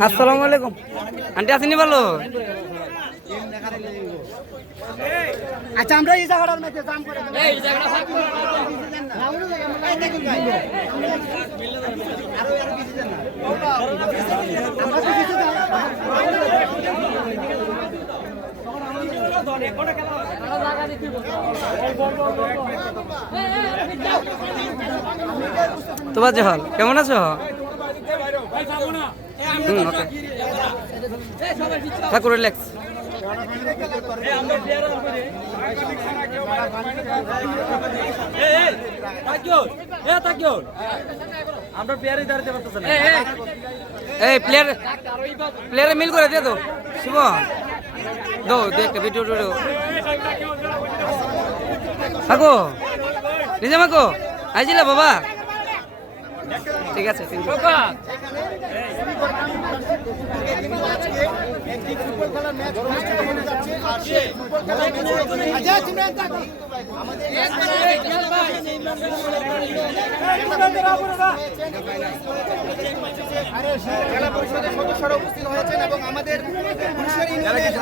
আসসালামু আলাইকুম আন্টি আসেনি ভালো আচ্ছা আমরা এই জায়গাটার মধ্যে দাম করে এই জায়গাটা করে আমরা কিছু দেন না। আমরা তো কিছু দাম- তোমার জহল কেমন আছো? হুম ঠাকুর রিল্যাক্স আমরা পেয়ারে দাঁড়াতে পারতেছি না এই প্লেয়ার প্লেয়ারে মিল করে দিয়ে তো। শুভ। দো দেখ ভিডিও টিডিও থাকো নিজে মাকো আইছিলা বাবা? ঠিক আছে ঠিক আছে তোমরা থাকো। জেলা পরিষদের সদস্যরা উপস্থিত হয়েছেন এবং আমাদের পুরুষের ইউনিয়নের